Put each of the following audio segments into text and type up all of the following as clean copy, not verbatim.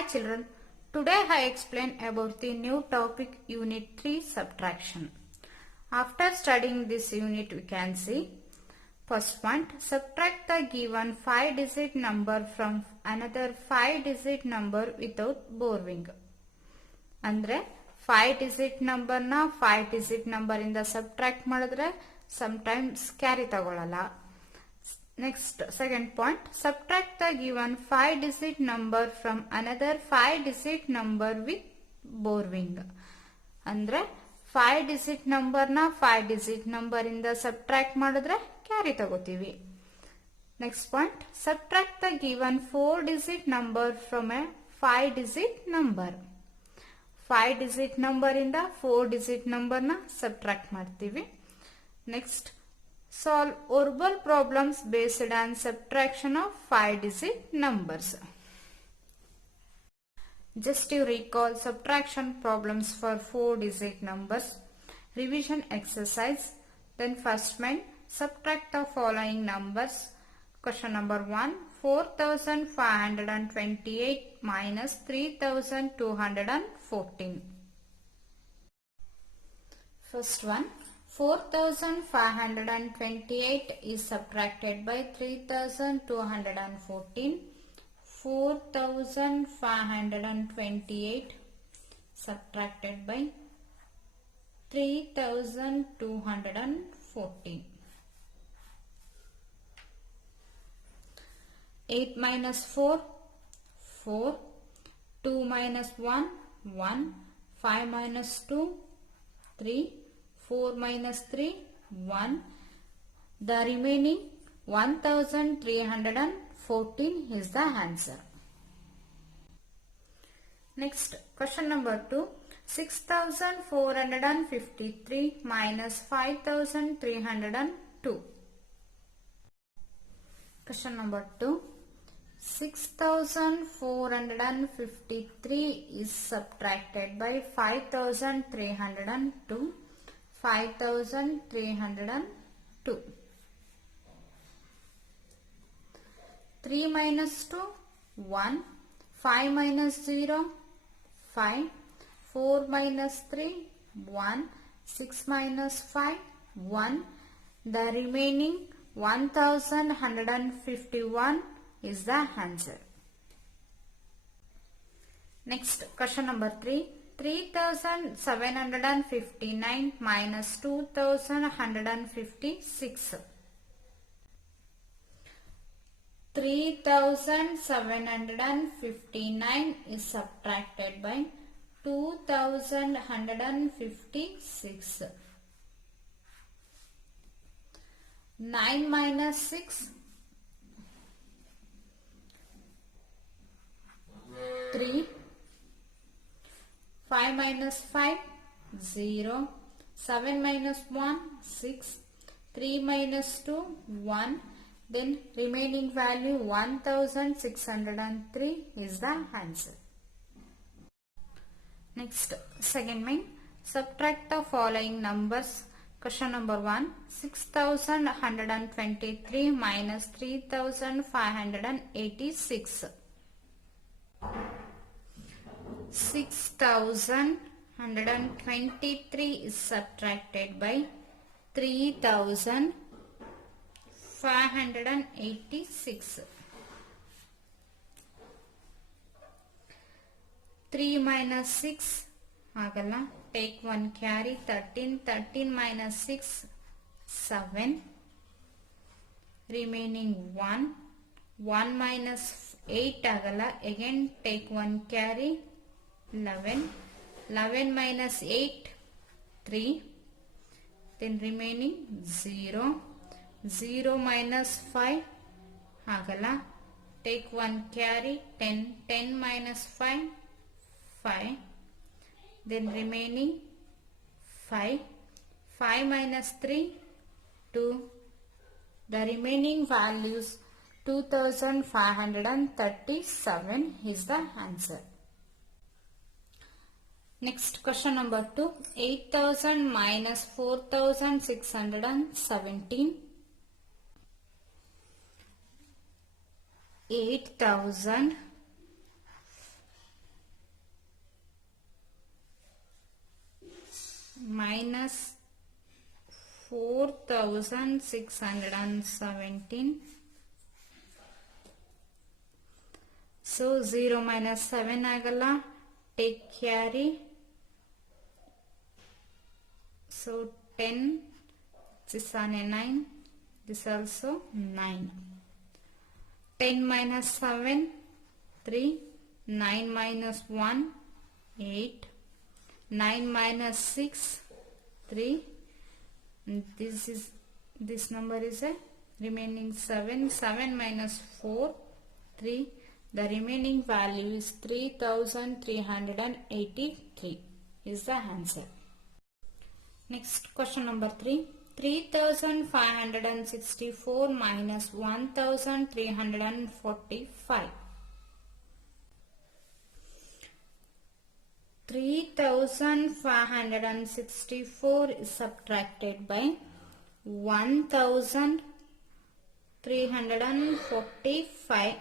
Hi children, today I explain about the new topic Unit 3 Subtraction. After studying this unit we can see first point, subtract the given 5-digit number from another 5-digit number without borrowing. ಅಂದ್ರೆ 5-digit ನಂಬರ್ನ 5-digit ನಂಬರಿಂದ subtract ಮಾಡಿದ್ರೆ sometimes carry ತಗೊಳ್ಳಲ್ಲ. Next, second point, subtract the given 5-digit number from another 5-digit number with borrowing. ಅಂದ್ರೆ 5-digit ನಂಬರ್ನ 5-digit ನಂಬರಿಂದ subtract ಮಾಡಿದ್ರೆ carry ತಗೋತೀವಿ. Next point, subtract the given 4-digit number from a 5-digit number. 5-digit number ಇಂದ 4-digit ನಂಬರ್ನ subtract ಮಾಡ್ತೀವಿ. Next, solve verbal problems based on subtraction of 5-digit numbers. Just to recall subtraction problems for 4-digit numbers. Revision exercise. Then first main, subtract the following numbers. Question number 1, 4528 minus 3214. First one, 4528 is subtracted by 3214. 4528 subtracted by 3214. 8 minus 4, 4. 2 minus 1, 1. 5 minus 2, 3. 4 minus 3, 1. The remaining 1314 is the answer. Next, question number 2. 6453 minus 5302. Question number 2. 6453 is subtracted by 5302. 5302. 3 minus 2, 1. 5 minus 0, 5. 4 minus 3, 1. 6 minus 5, 1. The remaining 1151 is the answer. Next, question number 3. 3759 minus 2156. 3759 is subtracted by 2156. 9 minus 6, 3. 5 minus 5, 0. 7 minus 1, 6. 3 minus 2, 1. Then remaining value 1603 is the answer. Next, second main, subtract the following numbers. Question number 1, 6123 minus 3586. 6123 is subtracted by 3586. 3 minus 6 agala, take 1 carry, 13. 13 minus 6, 7. Remaining 1. 1 minus 8 agala, again take 1 carry, 11. 11 minus 8, 3. Then remaining 0. 0 minus 5 agala, take 1 carry, 10. 10 minus 5, 5. Then remaining 5. 5 minus 3, 2. The remaining values 2537 is the answer. Next, question number 2. 8000 minus 4617. 8000 minus 4617. So 0 minus 7 ಆಗಲ್ಲ, take carry. So 10, this on a 9, this also 9. 10 minus 7, 3, 9 minus 1, 8, 9 minus 6, 3, and this number is a remaining 7, 7 minus 4, 3, the remaining value is 3383 is the answer. Next question number 3. 3564 minus 1345. 3564 is subtracted by 1345.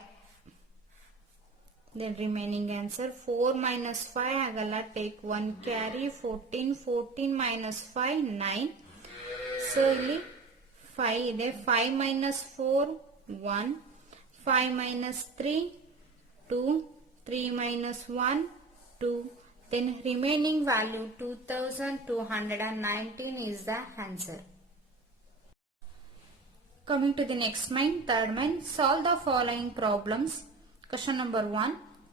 Then remaining answer 4 minus 5 agala, take 1 carry. 14, 14 minus 5, 9. So ಇಲ್ಲಿ 5 ಇದೆ, 5 minus 4, 1, 5 minus 3, 2, 3 minus 1, 2. Then remaining value 2219 is the answer. Coming to the next line, third line, solve the following problems. Question number 1.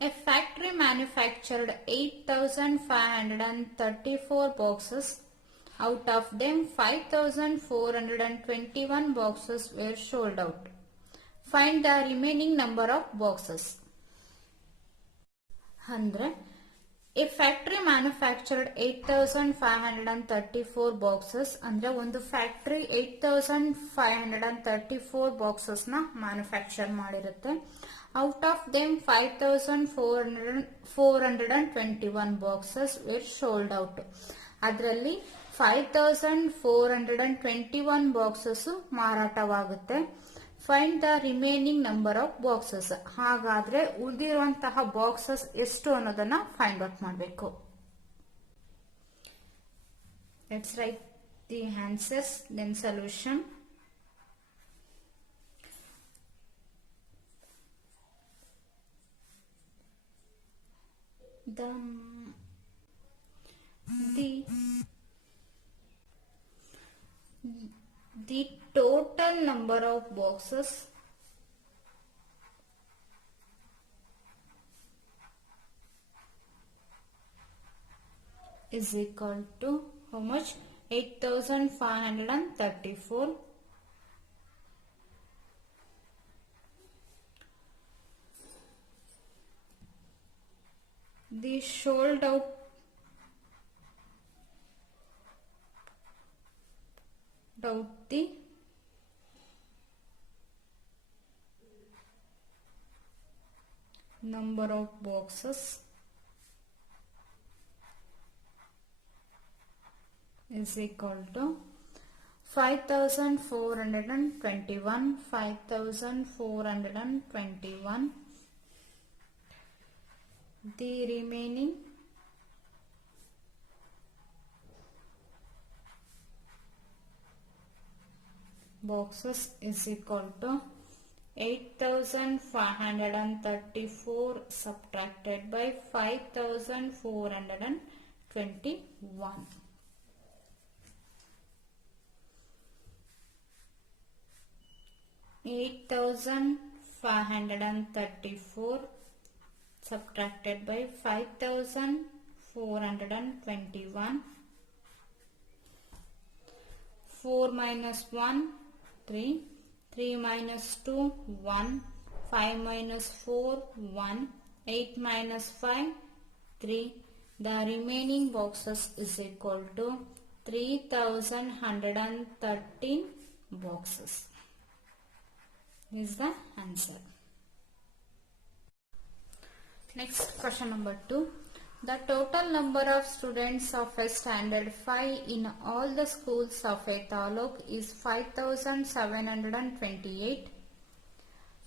A factory manufactured 8534 boxes. Out of them 5421 boxes were sold out. Find the remaining number of boxes. 100. A factory manufactured 8534 boxes. ಅಂದ್ರೆ ಒಂದು factory 8534 boxes ನ manufacture ಮಾಡಿರುತ್ತೆ. Out of them 5421 boxes were sold out. ಅದರಲ್ಲಿ 5421 boxes ಮಾರಾಟವಾಗುತ್ತೆ. Find the remaining number of boxes. ಹಾಗಾದ್ರೆ ಉಳಿದಿರುವಂತಹ boxes ಎಷ್ಟು ಅನ್ನೋದನ್ನ find out ಮಾಡಬೇಕು. Let's write the answers, then solution. The total number of boxes is equal to how much? 8534. The sold out the number of boxes is equal to 5421. The remaining boxes is equal to 8534 subtracted by 5421. 8534 subtracted by 5421. 4 minus 1, 3. 3 minus 2, 1. 5 minus 4, 1. 8 minus 5, 3. The remaining boxes is equal to 3113 boxes. Is the answer. Next question number 2. The total number of students of a standard 5 in all the schools of a taluk is 5728.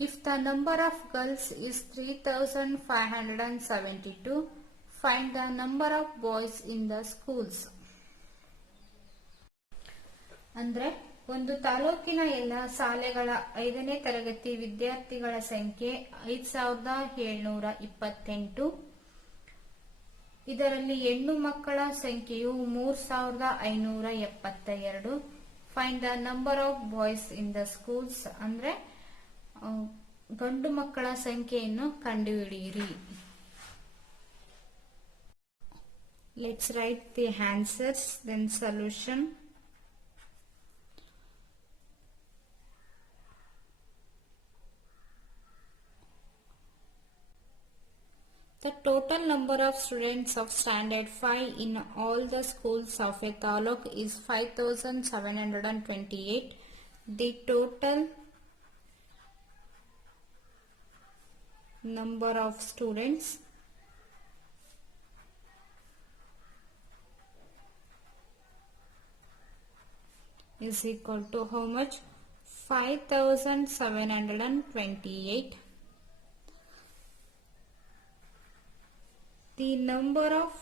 If the number of girls is 3572, find the number of boys in the schools. ಅಂದ್ರೆ ಒಂದು ತಾಲೂಕಿನ ಎಲ್ಲ ಶಾಲೆಗಳ 5ನೇ ತರಗತಿ ವಿದ್ಯಾರ್ಥಿಗಳ ಸಂಖ್ಯೆ 5728. ಇದರಲ್ಲಿ ಹೆಣ್ಣು ಮಕ್ಕಳ ಸಂಖ್ಯೆಯು 3572. Find the number of boys in the schools ಅಂದ್ರೆ ಗಂಡು ಮಕ್ಕಳ ಸಂಖ್ಯೆಯನ್ನು ಕಂಡುಹಿಡಿಯಿರಿ. Let's write the answers then solution. The total number of students of standard 5 in all the schools of a taluk is 5728. The total number of students is equal to how much? 5728. The number of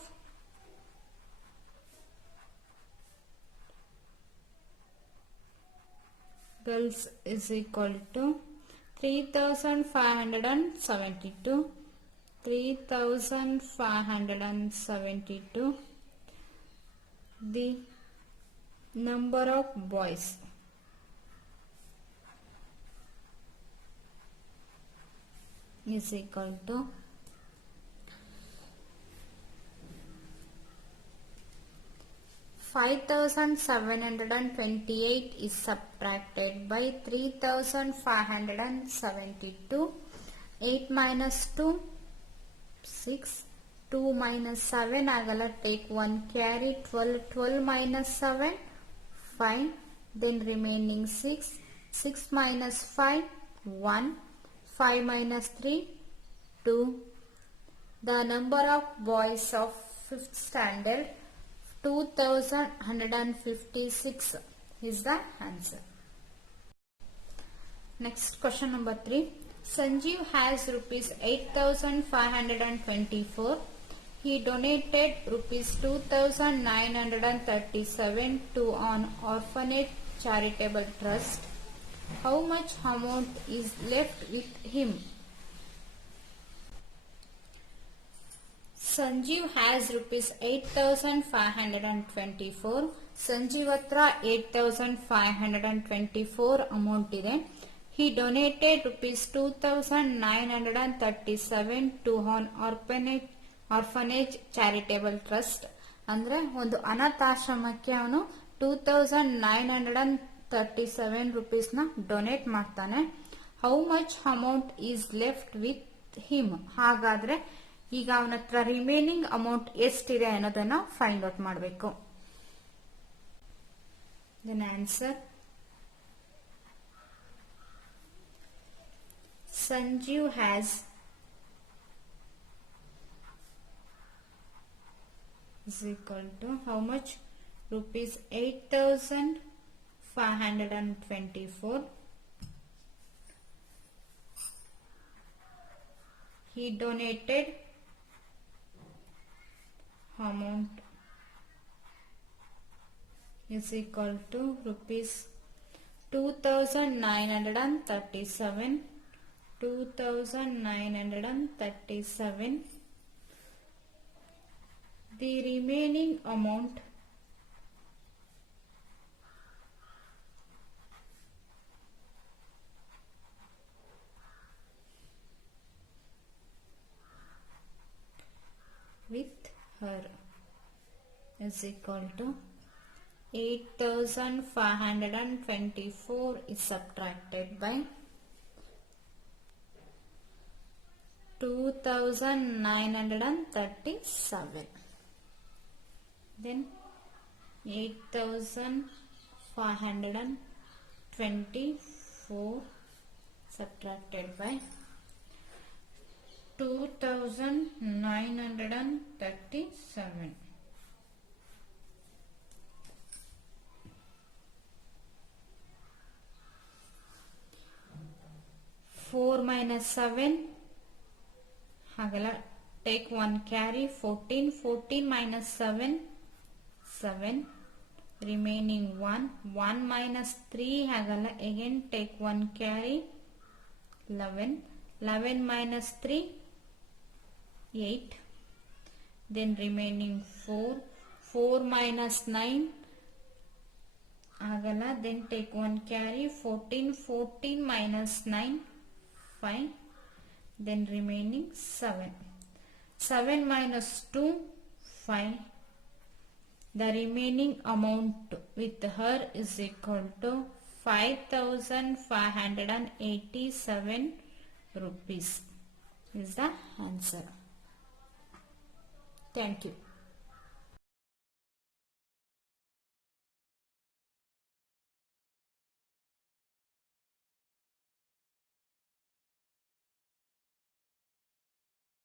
girls is equal to 3572. 3572. The number of boys is equal to 5728 is subtracted by 3572. 8 minus 2 6. 2 minus 7 agala, take 1 carry. 12. 12 minus 7 5. Then remaining 6. 6 minus 5 1. 5 minus 3 2. The number of boys of 5th standard 2156 is the answer. Next question number 3. Sanjeev has rupees 8524. He donated rupees 2937 to an orphanage charitable trust. How much amount is left with him? Sanjeev has rupees 8524. Sanjeev hatra 8524 amount ಇದೆ. He donated rupees 2937 to an orphanage charitable trust. ಅಂದ್ರೆ ಒಂದು ಅನಾಥಾಶ್ರಮಕ್ಕೆ ಅವನು 2937 rupees ನ donate ಮಾಡ್ತಾನೆ. How much amount is left with him? ಹಾಗಾದ್ರೆ ಈಗ ಅವನ ಹತ್ರ ರಿಮೈನಿಂಗ್ ಅಮೌಂಟ್ ಎಷ್ಟಿದೆ ಅನ್ನೋದನ್ನ ಫೈಂಡ್ ಔಟ್ ಮಾಡಬೇಕು. Then answer Sanjeev has is equal to how much? Rupees 8524. He donated amount is equal to rupees 2937. 2937. The remaining amount with her is equal to 8524 is subtracted by 2937. Then 8524 subtracted by 2937. 4 minus 7 ಆಗಲ್ಲ, take 1 carry. 14 minus 7 7. remaining 1 minus 3 ಆಗಲ್ಲ, again take 1 carry 11 minus 3 8, then remaining 4 minus 9 ಆಗಲ್ಲ, then take 1 carry 14 minus 9 5, then remaining 7 minus 2 5. The remaining amount with her is equal to 5,587 rupees is the answer. Thank you.